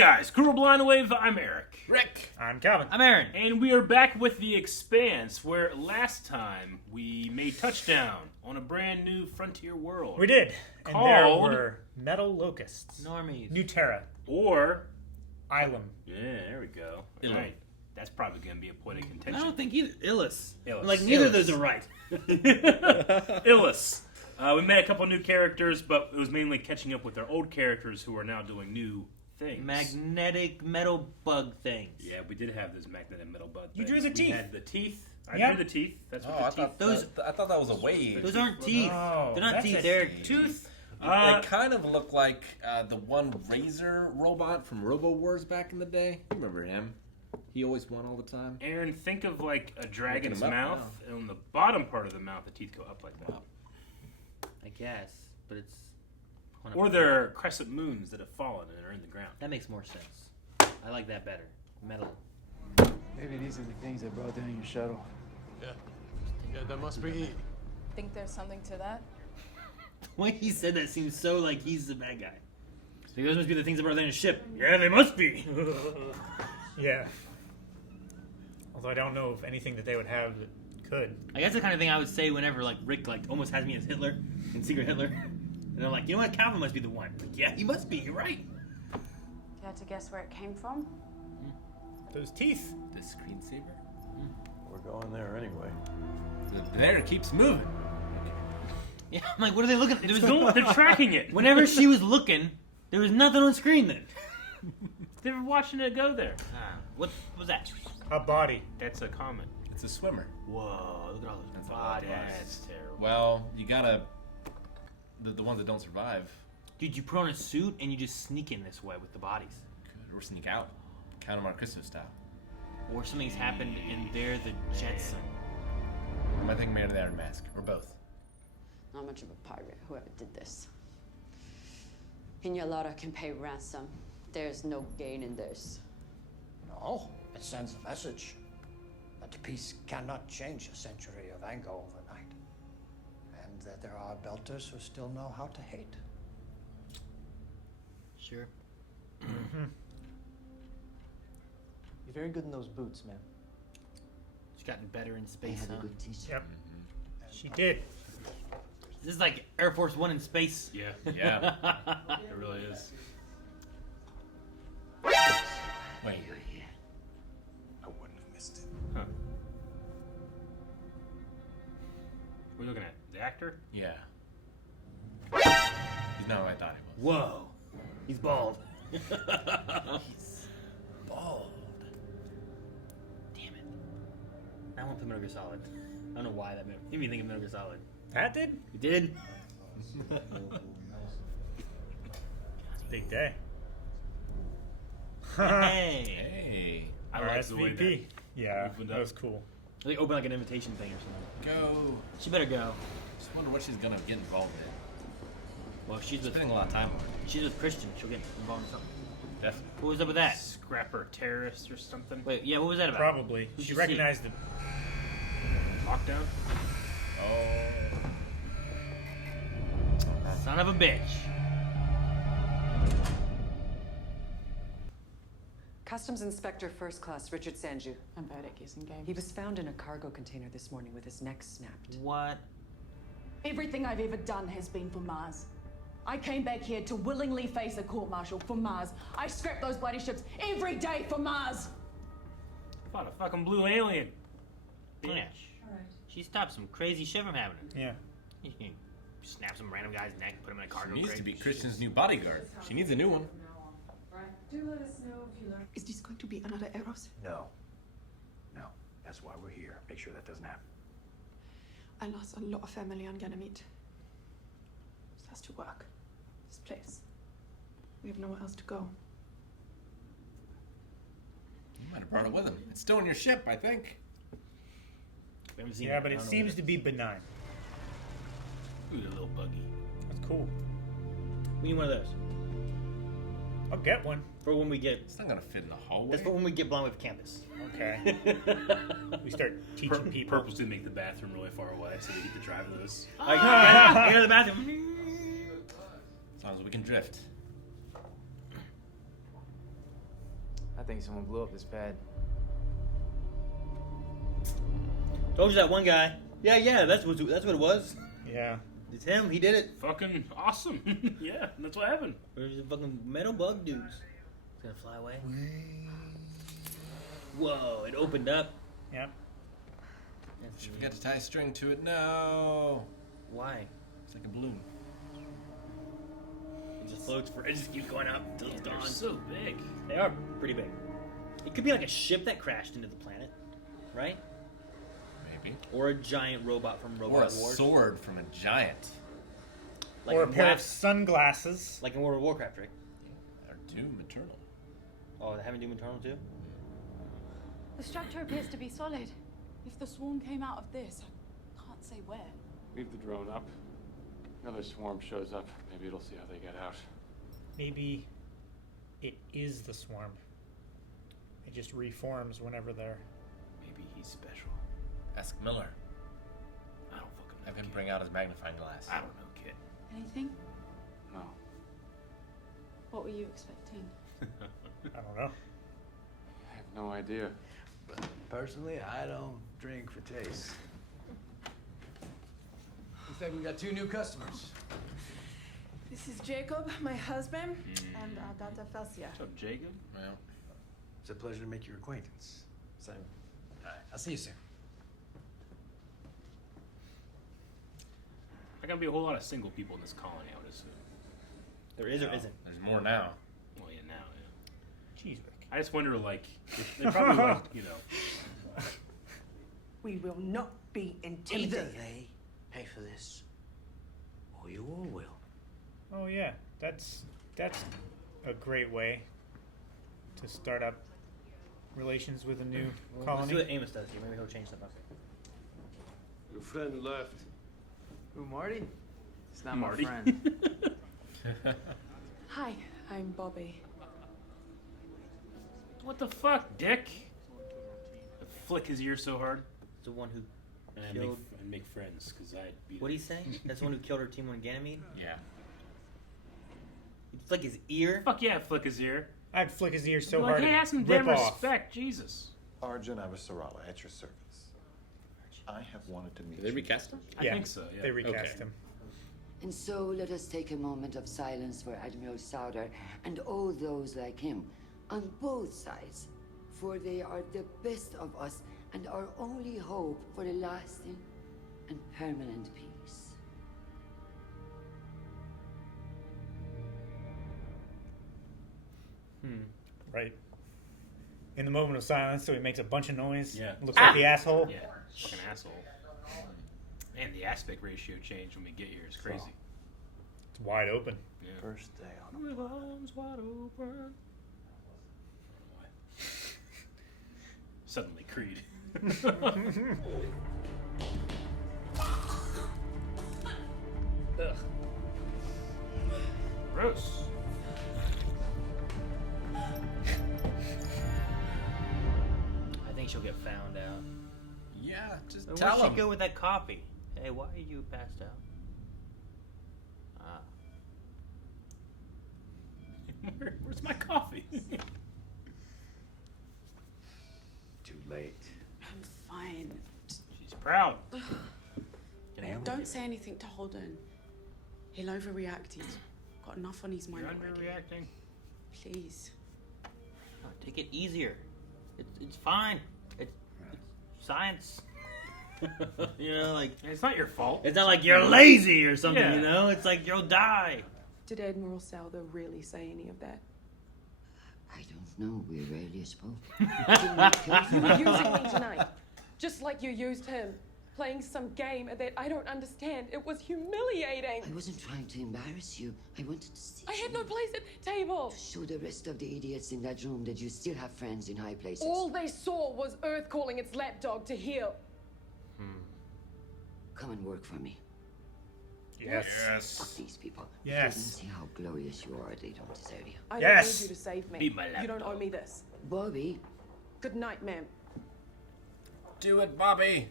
guys, Crew Blind Wave, I'm Eric. Rick. I'm Calvin. I'm Aaron. And we are back with The Expanse, where last time we made touchdown on a brand new frontier world. We did. And there were metal locusts. Normies. New Terra. Or... Ilum. Yeah, there we go. All right. That's probably going to be a point of contention. I don't think either. Illis. Illis. Like, neither of those are right. Illis. We met a couple new characters, but it was mainly catching up with their old characters who are now doing new things. Magnetic metal bug things. Yeah, we did have those magnetic metal bug You things. drew the teeth. We had the teeth. I Yeah. drew the teeth. That's what Oh, the teeth... I thought that was a wave. Those aren't teeth. Oh, They're not that's teeth. a They're teeth. tooth. They kind of look like the one Razor robot from Robo Wars back in the day. You remember him? He always won all the time. Aaron, think of like a dragon's Looking 'em up mouth, and on the bottom part of the mouth, the teeth go up like that. I guess, but it's... Or they're crescent moons that have fallen and are in the ground. That makes more sense. I like that better. Metal. Maybe these are the things that brought down your shuttle. Yeah, that must be. Think there's something to that? The way he said that seems so like he's the bad guy. So those must be the things that brought down your ship. Yeah, they must be. Yeah. Although I don't know of anything that they would have that could. I guess the kind of thing I would say whenever like Rick like almost has me as Hitler in Secret Hitler, and I'm like, you know what, Calvin must be the one. Like, yeah, he must be. You're right. You had to guess where it came from? Those teeth. The screensaver? We're going there anyway. There, it keeps moving. Yeah, I'm like, what are they looking at? There was They're tracking it. Whenever she was looking, there was nothing on screen then. They were watching it go there. What was that? A body. That's a comment. It's a swimmer. Whoa, look at all those That's bodies. That's terrible. Well, you gotta... The ones that don't survive, Dude, you put on a suit and you just sneak in this way with the bodies. could or sneak out. Count 'em on Christmas style. Or something's happened and they're the Jetsam. Or I think maybe they're in mask. Or both. Not much of a pirate, whoever did this. Inyalata can pay ransom. There's no gain in this. No, it sends a message that the peace cannot change a century of anger overnight. And that there are belters who still know how to hate. Sure. You're very good in those boots, man. She's gotten better in space, huh? Yep. She did. This is like Air Force One in space. Yeah, Yeah. it really is. Wait. I wouldn't have missed it. Huh. What are you looking at? The actor? Yeah. He's not who I thought he was. Whoa. He's bald. He's bald. Damn it. I want to Metal Gear Solid. I don't know why that made me think of Metal Gear Solid. That did? You did? It's a big day. Hey. Hey. I like the way RSVP. Yeah, opened that up. was cool. They open like an invitation thing or something. Go. She better go. Just wonder what she's gonna get involved in. Well, if she's with Spending a lot of time on it. she's with Christian, she'll get involved in something. Definitely. What was up with that? Scrapper terrorist or something. Wait, yeah, what was that about? Probably. Who'd She you recognized the... Lockdown? Oh. Son of a bitch. Customs Inspector First Class Richard Sanju. I'm bad at guessing games. He was found in a cargo container this morning with his neck snapped. What? Everything I've ever done has been for Mars. I came back here to willingly face a court-martial for Mars. I scrap those bloody ships every day for Mars. Fought a fucking blue alien. Yeah. Alright. She stopped some crazy shit from happening. Yeah. You can snap some random guy's neck, put him in a cargo She needs crate. to be Christian's new bodyguard. She needs a new one. Do let us know if you learn. Is this going to be another Eros? No. No. That's why we're here. Make sure that doesn't happen. I lost a lot of family on Ganymede. This has to work. This place. We have nowhere else to go. You might have brought it with him. It's still in your ship, I think. We haven't seen Yeah, it. but I it don't know seems what to be benign. Ooh, the little buggy. That's cool. We need one of those. I'll get one. For when we get... It's not gonna fit in the hallway. That's for when we get Blind Wave campus. Okay. We start teaching people. Purposely make the bathroom really far away so you get to drive those. Like, get to the bathroom. As long as we can drift. think someone blew up this pad. Told you that one guy. Yeah, that's what it was. Yeah. It's him. He did it. Fucking awesome. Yeah, that's what happened. There's the fucking metal bug dudes. It's gonna fly away. Whoa! It opened up. Yep. Should forget to tie a string to it. No. Why? It's like a balloon. It just floats for. It just keeps going up until it's They're gone. so big. They are pretty big. It could be like a ship that crashed into the planet, right? Maybe. Or a giant robot from Robot Or a Wars. sword from a giant. Like Or a in pair War- of sunglasses. Like in World of Warcraft, right? Or Doom Eternal. Oh, they haven't Doom Eternal too? The structure appears to be solid. If the swarm came out of this, I can't say where. Leave the drone up. Another swarm shows up. Maybe it'll see how they get out. Maybe it is the swarm. It just reforms whenever they're... Maybe he's special. Ask Miller. I don't fucking know. Have him bring out his magnifying glass. I don't know, kid. Anything? No. What were you expecting? I don't know. I have no idea. But personally, I don't drink for taste. Looks like we got 2 new customers. This is Jacob, my husband, and our daughter Felcia. What's up, Jacob? Well, It's a pleasure to make your acquaintance. Simon. All right, I'll see you soon. There gotta be a whole lot of single people in this colony, I would assume. There is or no, isn't? There's more now. Well, yeah, now, yeah. Jeez, Rick. I just wonder, like, they probably, like, you know. We will not be Either intimidated. they pay for this, or you all will. Oh yeah, that's a great way to start up relations with a new Well, colony. let's see what Amos does here. Maybe he'll change stuff up. Your friend left. Who, Marty? He's not Marty. my friend. Hi, I'm Bobby. What the fuck, Dick? Flick his ear so hard. It's the one who And I killed. make friends, because I beat What do you say? That's the one who killed her team on Ganymede? Yeah. It's like his ear. Fuck yeah, flick his ear. I'd flick his ear so like, hard. hey, it'd have some rip damn off. respect, Jesus. Arjun Avasarala at your service. I have wanted to meet Did they recast him? I think so, yeah. They recast Okay. him. And so let us take a moment of silence for Admiral Sauder and all those like him on both sides, for they are the best of us and our only hope for a lasting and permanent peace. Right. In the moment of silence, so he makes a bunch of noise. Yeah. Looks like the asshole. Yeah, fucking asshole. Man, the aspect ratio change when we get here is crazy. It's wide open. Yeah. First day on With arms wide open. Suddenly Creed. Ugh. Gross. I think she'll get found out. Yeah, just Where'd tell she him. go with that coffee? Hey, why are you passed out? Ah. Where's my coffee? Too late. I'm fine. She's proud. Don't say anything to Holden. He'll overreact. He's got enough on his mind You're already. underreacting. Please. Oh, take it easier. It's fine. It's science. You know, like It's not your fault. it's not like you're lazy or something. Yeah. You know, it's like you'll die. Did Admiral Sauder really say any of that? I don't know, we rarely spoke. You were using me tonight. Just like you used him. Playing some game that I don't understand. It was humiliating. I wasn't trying to embarrass you. I wanted to see I had no place at the table. show the rest of the idiots in that room that you still have friends in high places. All they saw was Earth calling its lapdog to heal. Come and work for me. Yes. Fuck these people. Yes. Let them see how glorious you are. They don't deserve you. I Yes. don't need you to save me. Be my You don't lapdog. owe me this. Bobby, Good night, ma'am. Do it, Bobby.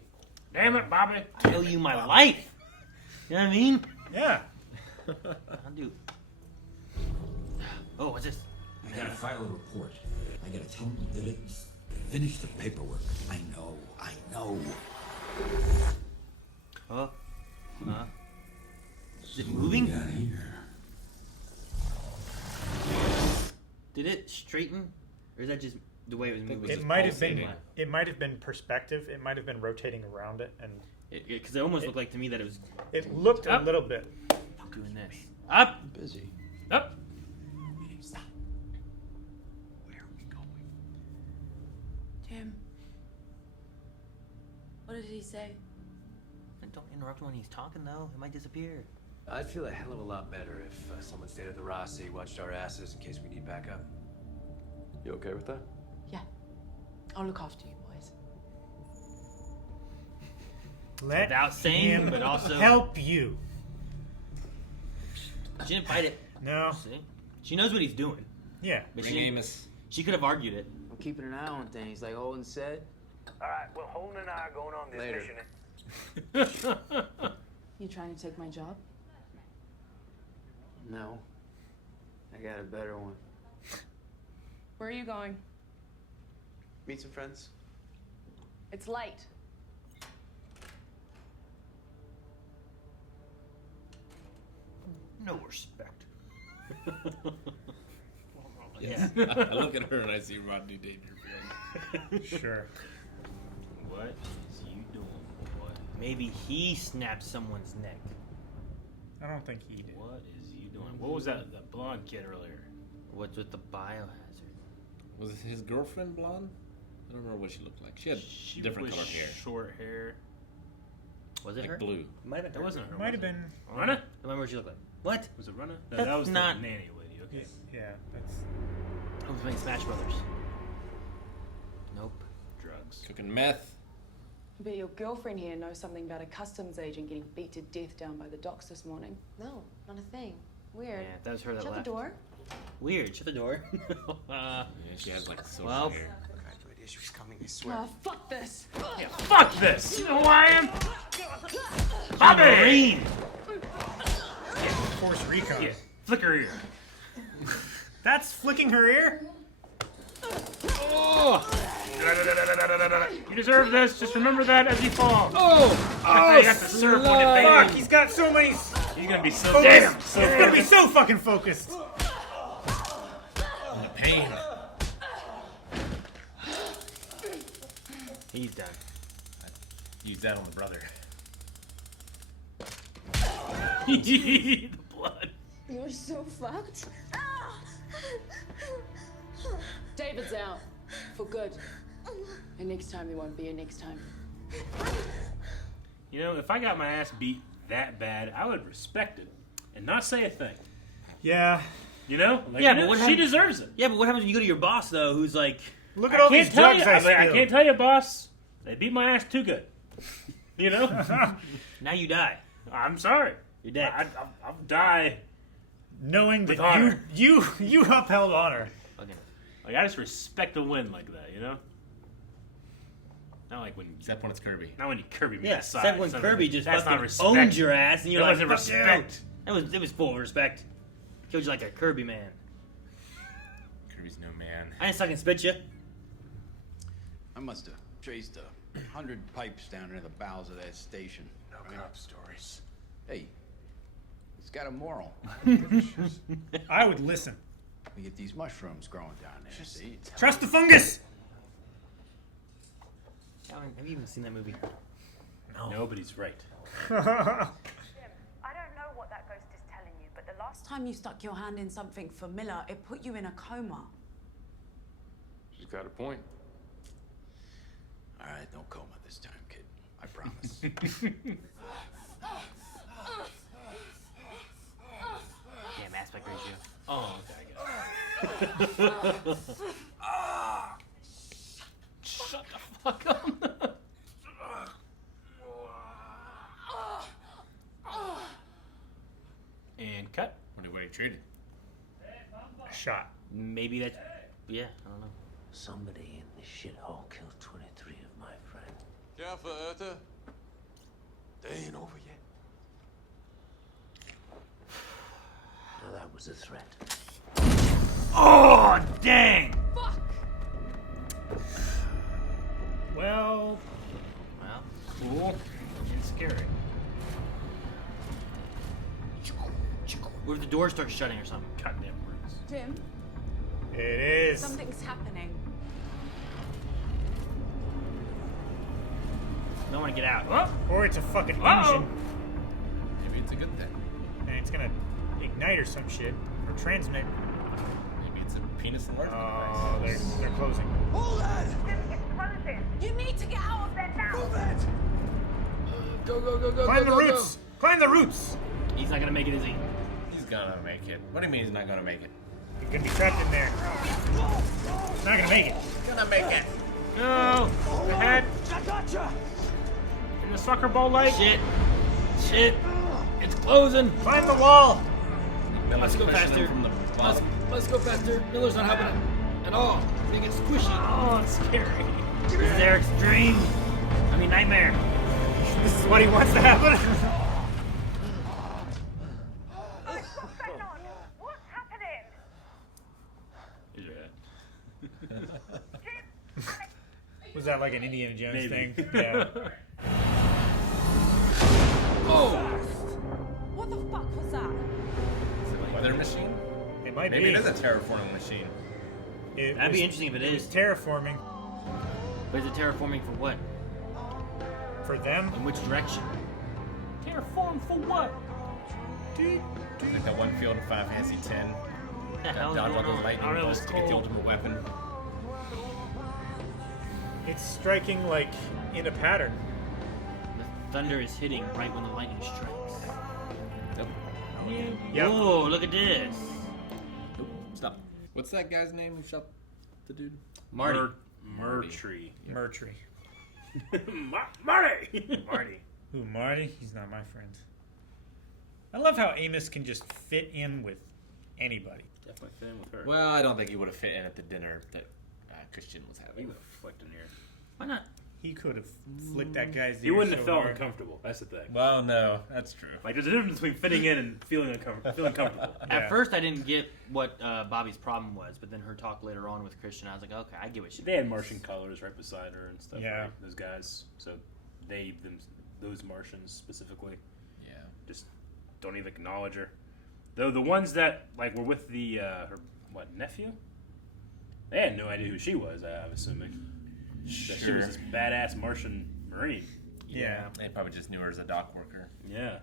Damn it, Bobby. Tell you my life. You know what I mean? Yeah. I'll do. Oh, what's this? I gotta file a report. I gotta tell them that it's finished the paperwork. I know. Oh. Is it moving? Did it straighten? Or is that just the way it was moving? It might have been. It might have been perspective. It might have been rotating around it, and because it almost looked like to me that it was. It looked a little bit. I'm doing this. Up. I'm busy. Up. Stop. Where are we going? Tim. What did he say? Don't interrupt when he's talking, though. It might disappear. I'd feel a hell of a lot better if someone stayed at the Rossi, watched our asses in case we need backup. You okay with that? Yeah. I'll look after you, boys. Let Without saying, him but also help you. She didn't fight it. No. See? She knows what he's doing. Yeah. But Ring Amos. She could have argued it. I'm keeping an eye on things, like Holden said. All right, well, Holden and I are going on this Later. mission. You trying to take my job? No. I got a better one. Where are you going? Meet some friends. It's late. No respect. Yes. I look at her and I see Rodney Dangerfield. Sure. What is you doing, boy? Maybe he snapped someone's neck. I don't think he did. What is you doing? What was that blonde kid earlier? What's with the biohazard? Was his girlfriend blonde? I don't remember what she looked like. She had different colored hair. Short hair. Was it Like her? blue. Might have been. That wasn't her. Might have been. Rana? I remember what she looked like. What? Was it Rana? No, That's that was not- the nanny lady. Okay. Yeah, that's. I was playing Smash Brothers. Nope. Drugs. Cooking meth. I bet your girlfriend here knows something about a customs agent getting beat to death down by the docks this morning. No, not a thing. Weird. Yeah, that was her that Shut left. the door. Weird. Shut the door. Yeah, she has like silver Well. hair. Graduate issues coming, I swear. Oh, fuck this. Yeah, fuck this! You know who I am? Bobby! Marine. Force recon. Yeah, flick her ear. That's flicking her ear? Oh! You deserve this. Just remember that as you fall. Oh! You got the serve on your Fuck, baby. he's got so many. He's gonna be so focused. damn. He's gonna be so fucking focused. The pain. He's done. Use that on the brother. The blood. You're so fucked. David's out. For good. And next time there won't be a next time. You know, if I got my ass beat that bad, I would respect it and not say a thing. Yeah. You know? Like, Yeah, you but know, what she happens- deserves it. Yeah, but what happens when you go to your boss though, who's like, Look at all these drugs I I spilled. can't tell you, boss. They beat my ass too good. You know? now you die. I'm sorry. You're dead. I'll die. Knowing With that honor. you upheld honor. Okay. Like, I just respect a win like that, you know? Not like when... Except when it's Kirby. Not when you Kirby me Yeah, aside. except when Something- Kirby just that's not fucking respect. owned your ass, and you're That like, wasn't "Fuck you." respect. It was full of respect. Killed you like a Kirby man. Kirby's no man. I didn't suck and spit you. I must have traced 100 pipes down into the bowels of that station. No cop stories. Hey, it's got a moral. I would listen. We get these mushrooms growing down there. See? Trust the fungus. Alan, have you even seen that movie? No. Nobody's right. I don't know what that ghost is telling you, but the last Last time you stuck your hand in something familiar, it put you in a coma. She's got a point. All right, no coma this time, kid. I promise. Damn aspect ratio. Oh, okay, I got it. Shut the fuck up. And cut. Wonder where he traded. Shot. Maybe that. Yeah, I don't know. Somebody in the shithole killed 23 of my friends. Yeah, verehrte. They ain't over yet. Now that was a threat. Oh, dang! Fuck! door starts shutting or something. Goddamn words. Jim, It is. something's happening. No one to get out. Or it's a fucking Uh-oh. engine. Maybe it's a good thing. And it's gonna ignite or some shit. Or transmit. Maybe it's a penis enlargement Oh, device. they're closing. Hold it! It's closing. You need to get out of there now. Move it! Go. Climb the roots! Climb the roots! He's not gonna make it, is he? He's gonna make it. What do you mean he's not gonna make it? He's gonna be trapped in there. He's not gonna make it. He's gonna make it. No! The head! I gotcha! In the soccer ball light! Shit! It's closing! Climb the wall! Let's go faster. Let's go faster. Miller's not helping it at all. It's gonna get squishy. Oh, it's scary. This is Eric's dream. I mean, nightmare. This is what he wants to happen. What's happening? Is your head? Was that like an Indiana Jones Maybe. thing? Yeah. Oh! What the fuck was that? Is it a weather machine? It might Maybe be. it is a terraforming machine. That'd be interesting if it is. It's terraforming. But is it terraforming for what? For them? In which direction? Terraform for what? Like that one field in Final Fantasy X. The hell's Dodge all going those on? lightning I don't know, bolts it's to get the cold. ultimate weapon. It's striking like in a pattern. The thunder is hitting right when the lightning strikes. Yep. Yep. Whoa, look at this. Nope. Stop. What's that guy's name who shot the dude? Marty. Murtry. Murtry. Marty! Marty. Who, Marty? He's not my friend. I love how Amos can just fit in with anybody. Definitely fit in with her. Well, I don't think he would have fit in at the dinner that Christian was He having. would have flicked in here. Why not? He could have flicked that guy's He ear wouldn't so have felt hard. uncomfortable. That's the thing. Well, no, that's true. Like, there's a difference between fitting in and feeling comfortable. At first, I didn't get what Bobby's problem was, but then her talk later on with Christian, I was like, okay, I get what she. They had Martian colors right beside her and stuff. Yeah. Right? Those guys. So those Martians specifically, Yeah. just don't even acknowledge her. Though the ones that like were with the her nephew, they had no idea who she was. I'm assuming that she was this badass Martian Marine. Yeah. They probably just knew her as a dock worker. Yeah.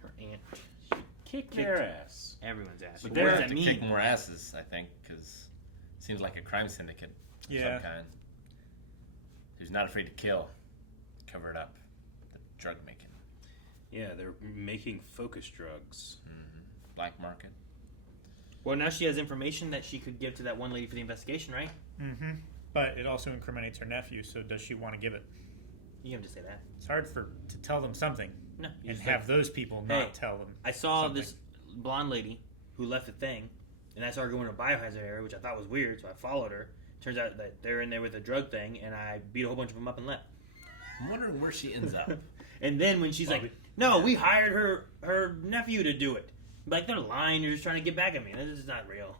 Her aunt. Kick their ass. Everyone's ass. But What they're does have that to mean? kick more asses, I think, because it seems like a crime syndicate of Yeah. some kind. Who's not afraid to kill, cover it up, the drug making. Yeah, they're making focus drugs. Black market. Well, now she has information that she could give to that one lady for the investigation, right? Mm-hmm. But it also incriminates her nephew, so does she want to give it? You have to say that. It's hard to tell them something. No. you And just have like, those people hey, not tell them. I saw something. this blonde lady who left a thing, and I saw her going to a biohazard area, which I thought was weird, so I followed her. Turns out that they're in there with a drug thing, and I beat a whole bunch of them up and left. I'm wondering where she ends up. And then when she's like, no, we hired her nephew to do it. Like, they're lying, you're just trying to get back at me. This is not real.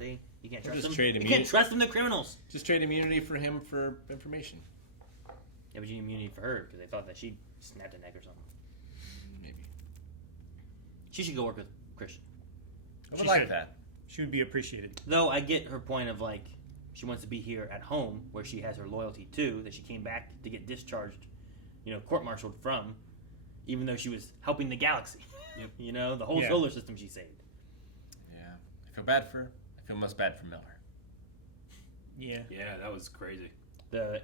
See? You can't trust them. You can't trust them, they're criminals. Just trade immunity for him for information. Yeah, but you need immunity for her, because they thought that she snapped a neck or something. Maybe. She should go work with Christian. I would like that. She would be appreciated. Though I get her point of, like, she wants to be here at home, where she has her loyalty to, that she came back to get discharged, court-martialed from, even though she was helping the galaxy. Yep. The whole solar system she saved. Yeah. I feel bad for her. I feel most bad for Miller. Yeah. Yeah, that was crazy.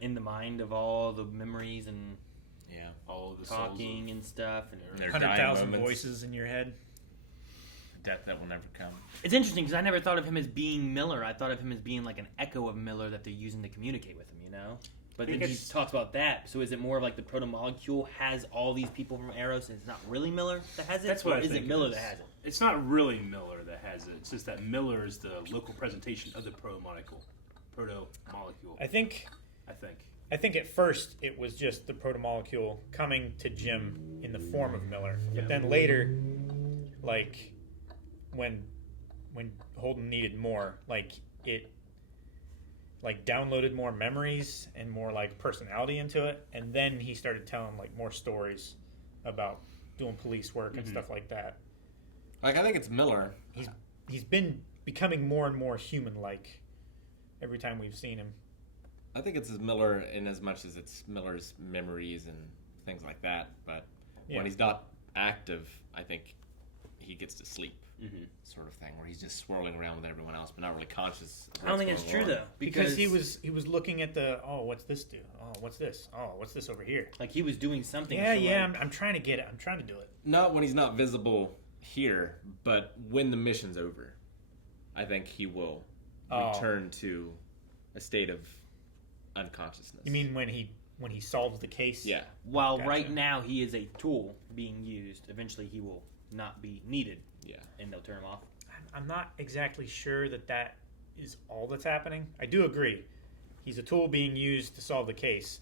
In the mind of all the memories and all of the talking and stuff. And 100,000 voices in your head. Death that will never come. It's interesting because I never thought of him as being Miller. I thought of him as being like an echo of Miller that they're using to communicate with him, But then he talks about that. So is it more of like the proto-molecule has all these people from Eros and it's not really Miller that has it? That's what or I is think it Miller that has it? It's not really Miller that has it. It's just that Miller is the local presentation of the proto-molecule. I think at first it was just the proto-molecule coming to Jim in the form of Miller. But then later, like, when Holden needed more, like, it downloaded more memories and more, like, personality into it. And then he started telling, like, more stories about doing police work and stuff like that. Like, I think it's Miller. He's been becoming more and more human-like every time we've seen him. I think it's Miller in as much as it's Miller's memories and things like that. But when he's not active, I think he gets to sleep, sort of thing, where he's just swirling around with everyone else, but not really conscious. I don't think it's true though, because he was looking at the what's this do? Oh, what's this? Oh, what's this over here? Like he was doing something. Yeah. I'm trying to get it. I'm trying to do it. Not when he's not visible here, but when the mission's over, I think he will return to a state of unconsciousness. You mean when he solves the case? Yeah. While right now he is a tool being used, eventually he will not be needed. Yeah. And they'll turn him off. I'm not exactly sure that is all that's happening. I do agree. He's a tool being used to solve the case.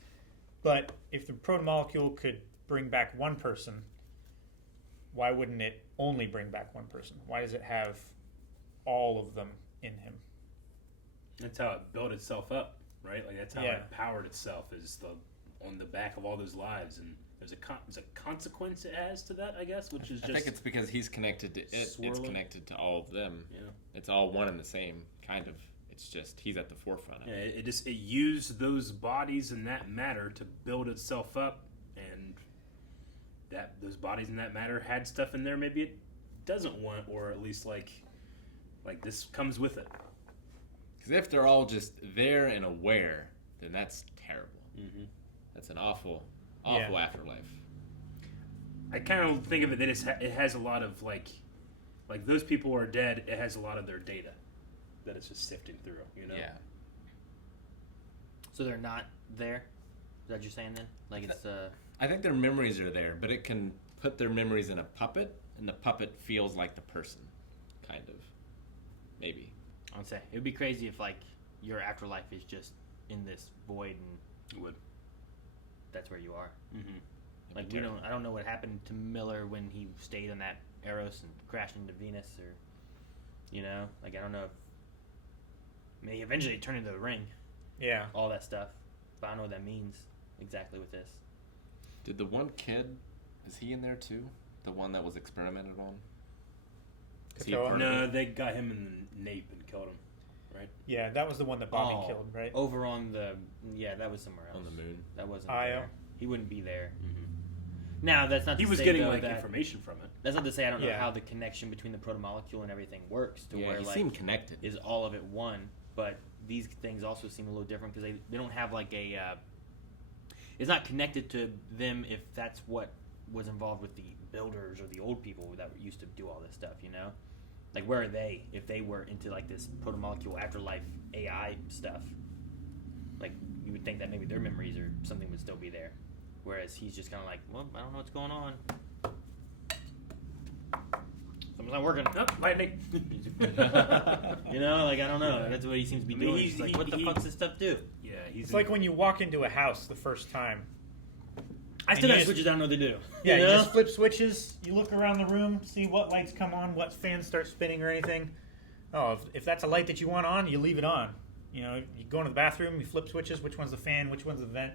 But if the protomolecule could bring back one person, why wouldn't it only bring back one person? Why does it have all of them in him? That's how it built itself up, right? Like that's how it powered itself, is on the back of all those lives, and there's a consequence it has to that, I guess, which is just. I think it's because he's connected to it. Swirling. It's connected to all of them. Yeah, it's all one and the same, kind of. It's just he's at the forefront of it. It used those bodies and that matter to build itself up, and those bodies and that matter had stuff in there maybe it doesn't want, or at least like this comes with it. Because if they're all just there and aware, then that's terrible. Mm-hmm. That's an awful afterlife. I kind of think of it that it has a lot of like those people who are dead. It has a lot of their data that it's just sifting through. You know. Yeah. So they're not there. Is that what you're saying then? Like it's. I think their memories are there, but it can put their memories in a puppet, and the puppet feels like the person, kind of. Maybe. I would say it would be crazy if like your afterlife is just in this void and that's where you are. Mm-hmm. Like I don't know what happened to Miller when he stayed on that Eros and crashed into Venus, or like I don't know. Maybe eventually it turned into a ring. Yeah. All that stuff, but I don't know what that means exactly with this. Did the one kid? Is he in there too? The one that was experimented on? No, they got him in the nape and killed him, right? Yeah, that was the one that Bobby killed, right? Over on the that was somewhere else. On the moon. That wasn't Io. there. He wouldn't be there. Mm-hmm. Now that's not. He to was say, getting though, like that, information from it. That's not to say I don't know how the connection between the protomolecule and everything works to where he like seemed connected. Is all of it one? But these things also seem a little different because they don't have like a. It's not connected to them if that's what was involved with the builders or the old people that used to do all this stuff. Like where are they if they were into like this protomolecule afterlife AI stuff? Like you would think that maybe their memories or something would still be there, whereas he's just kind of like, well, I don't know what's going on. Something's not working. Oh, lightning. Like I don't know. That's what he seems to be doing. He's like, what the fuck does this stuff do? Yeah, it's like when you walk into a house the first time. I still got switches I don't know what to do. Yeah, you just flip switches, you look around the room, see what lights come on, what fans start spinning or anything. Oh, if that's a light that you want on, you leave it on. You go into the bathroom, you flip switches, which one's the fan, which one's the vent,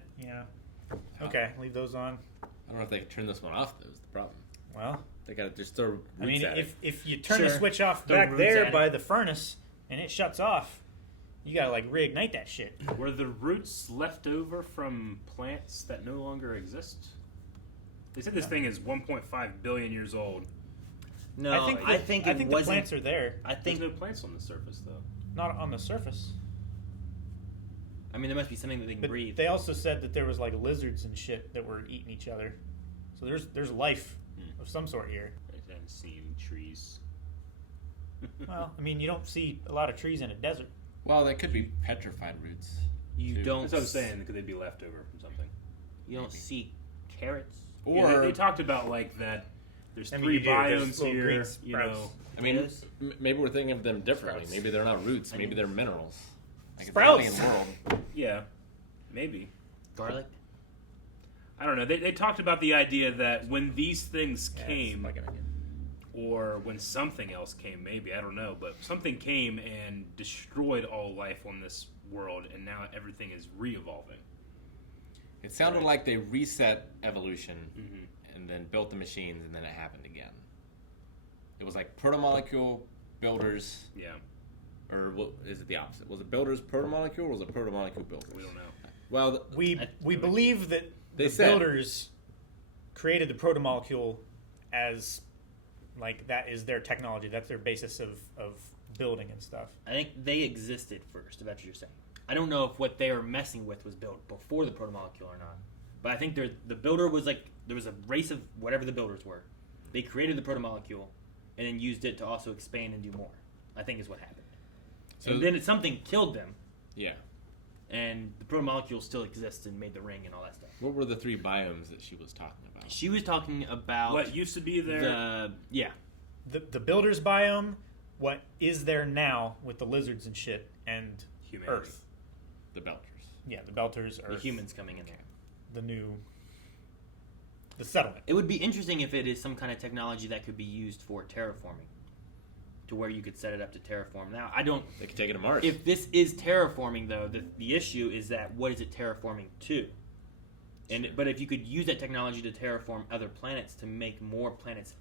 Okay, leave those on. I don't know if they can turn this one off, though, is the problem. Well, they gotta just throw roots at it. if you turn the switch off back there by the furnace and it shuts off, you gotta like reignite that shit. Were the roots left over from plants that no longer exist? They said this thing is 1.5 billion years old. No, I think the plants are there. I think there's no plants on the surface though. Not on the surface. I mean, there must be something that they can breathe. They also said that there was like lizards and shit that were eating each other. So there's life of some sort here. I haven't seen trees. Well, I mean, you don't see a lot of trees in a desert. Well, they could be petrified roots. You don't. That's what I'm saying. Could they be left over from something? You don't see carrots. Or they talked about like that. There's three biomes here. I mean, maybe we're thinking of them differently. Maybe they're not roots. Maybe they're minerals. Like Sprouts. It's an alien world. Yeah, maybe. Garlic. I don't know. They talked about the idea that when these things came, or when something else came, maybe, I don't know, but something came and destroyed all life on this world, and now everything is re-evolving. It sounded like they reset evolution and then built the machines, and then it happened again. It was like protomolecule, builders. Yeah. Or what is it the opposite? Was it builders protomolecule or was it protomolecule builders? We don't know. Well, we believe that they the said, builders created the protomolecule as like that is their technology. That's their basis of building and stuff. I think they existed first, if that's what you're saying. I don't know if what they were messing with was built before the protomolecule or not. But I think the builder was like, there was a race of whatever the builders were. They created the protomolecule and then used it to also expand and do more. I think is what happened. So, and then something killed them. Yeah. And the protomolecule still exists and made the ring and all that stuff. What were the 3 biomes that she was talking about? She was talking about what used to be there. The builders biome, what is there now with the lizards and shit, and humanity. Earth. The Belters. Yeah, the Belters, Earth. The humans coming in there. The settlement. It would be interesting if it is some kind of technology that could be used for terraforming, to where you could set it up to terraform. Now, They could take it to Mars. If this is terraforming, though, the issue is that what is it terraforming to? But if you could use that technology to terraform other planets to make more planets.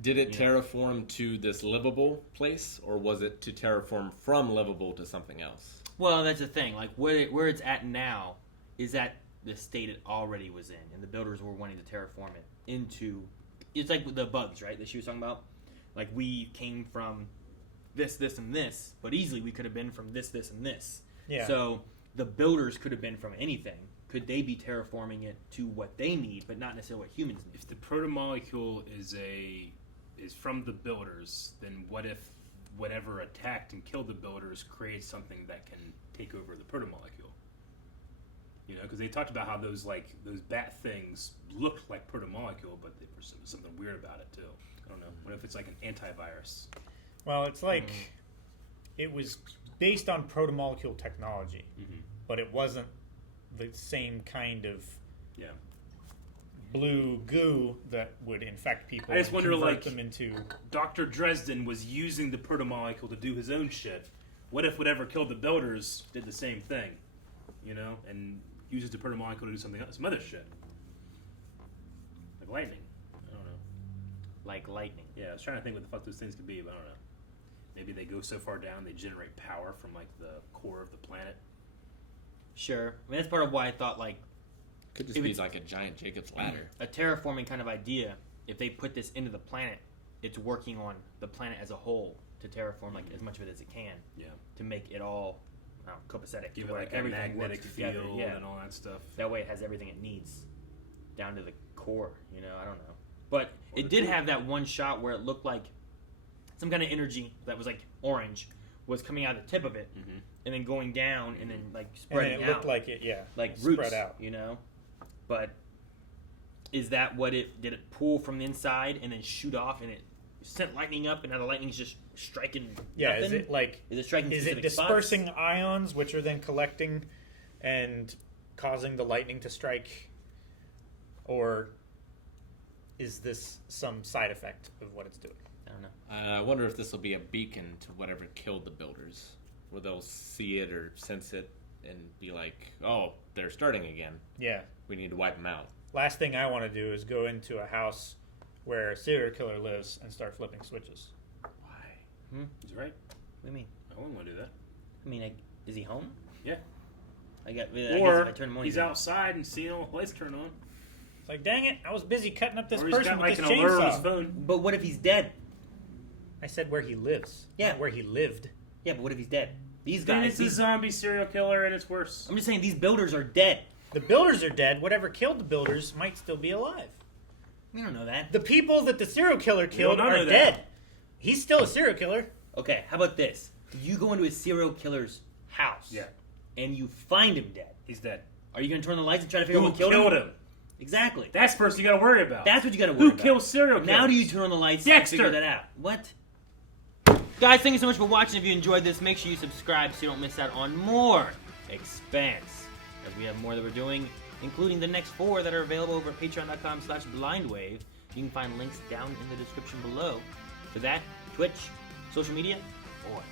Did it terraform to this livable place, or was it to terraform from livable to something else? Well, that's the thing. Like where it's at now is at the state it already was in, and the builders were wanting to terraform it into. It's like the bugs, right? That she was talking about. Like we came from this, and this, but easily we could have been from this, and this. Yeah. So the builders could have been from anything. Could they be terraforming it to what they need, but not necessarily what humans need? If the protomolecule is from the builders, then what if whatever attacked and killed the builders creates something that can take over the protomolecule? You know, because they talked about how those bat things looked like protomolecule, but there was something weird about it too. I don't know. What if it's like an antivirus? Well, it's like it was based on protomolecule technology, but it wasn't the same kind of blue goo that would infect people. I just wonder, like, them into Dr. Dresden was using the protomolecule to do his own shit. What if whatever killed the builders did the same thing, you know, and uses the protomolecule to do something else, some other shit, like lightning. I don't know. Like lightning. Yeah, I was trying to think what the fuck those things could be, but I don't know. Maybe they go so far down they generate power from like the core of the planet. Sure. I mean, that's part of why I thought like could just be like a giant Jacob's ladder. A terraforming kind of idea. If they put this into the planet, it's working on the planet as a whole to terraform like as much of it as it can. Yeah. To make it all copacetic. Give to it where like a everything magnetic works together. field Yeah. and all that stuff. That way it has everything it needs down to the core. You know, I don't know. But it did have that one shot where it looked like some kind of energy that was like orange was coming out of the tip of it and then going down and then like spreading out. And it looked like it, like it roots, spread out. you know. But is that what it did? It pull from the inside and then shoot off, and it sent lightning up, and now the lightning's just striking. Yeah, nothing? is it like is it striking? Is it specific dispersing spots? ions, which are then collecting and causing the lightning to strike, or is this some side effect of what it's doing? I don't know. I wonder if this will be a beacon to whatever killed the builders, where they'll see it or sense it and be like, "Oh, they're starting again. Yeah, we need to wipe them out." Last thing I want to do is go into a house where a serial killer lives and start flipping switches. Why? He's right. What do you mean? I wouldn't want to do that. I mean, is he home? Yeah. I guess Or if I turn him on, he's outside and seeing all the lights turn on. It's like, dang it, I was busy cutting up this Or he's person got, with like, this an alert on his chainsaw. phone. But what if he's dead? I said where he lives. Yeah. Not where he lived. Yeah, but what if he's dead? These Then guys. it's a zombie serial killer, and it's worse. I'm just saying these builders are dead. The builders are dead. Whatever killed the builders might still be alive. We don't know that. The people that the serial killer killed don't are know that. dead. He's still a serial killer. Okay, how about this? You go into a serial killer's house. Yeah. And you find him dead. He's dead. Are you going to turn on the lights and try to figure out Who what killed killed him? him? Exactly. That's the person you got to worry about. That's what you got to worry about. Who kills serial killers? Now do you turn on the lights Dexter. and figure that out? What? Guys, thank you so much for watching. If you enjoyed this, make sure you subscribe so you don't miss out on more Expanse. As we have more that we're doing, including the next 4 that are available over at patreon.com/blindwave. You can find links down in the description below. For that, Twitch, social media, or